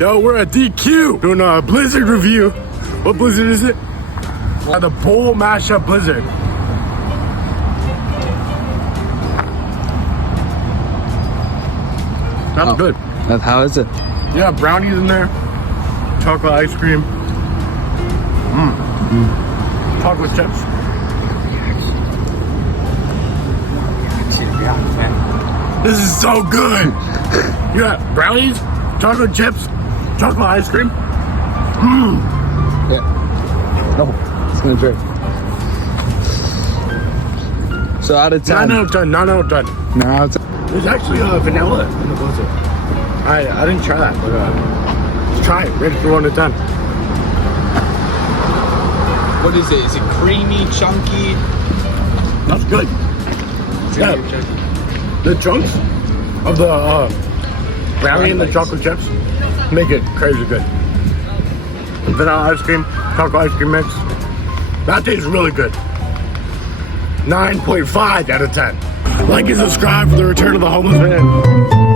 Yo, we're at DQ doing a Blizzard review. What Blizzard is it? The Bowl Mashup Blizzard. That's good. How is it? Yeah, brownies in there. Chocolate ice cream. Chocolate chips. This is so good. You got brownies, chocolate chips, chocolate ice cream. Yeah. Oh, it's gonna drink. So out of 10. 9 out of 10. 9 out of 10. 9 out of 10. There's actually vanilla in the blizzard. I didn't try that, but let's try it. Rate it from 1 to 10. What is it? Is it creamy, chunky? That's good. Creamy Yeah. or chunky? The chunks of the brownie and the chocolate chips make it crazy good. Vanilla ice cream, chocolate ice cream mix. That tastes really good. 9.5 out of 10. Like and subscribe for the return of the homeless man.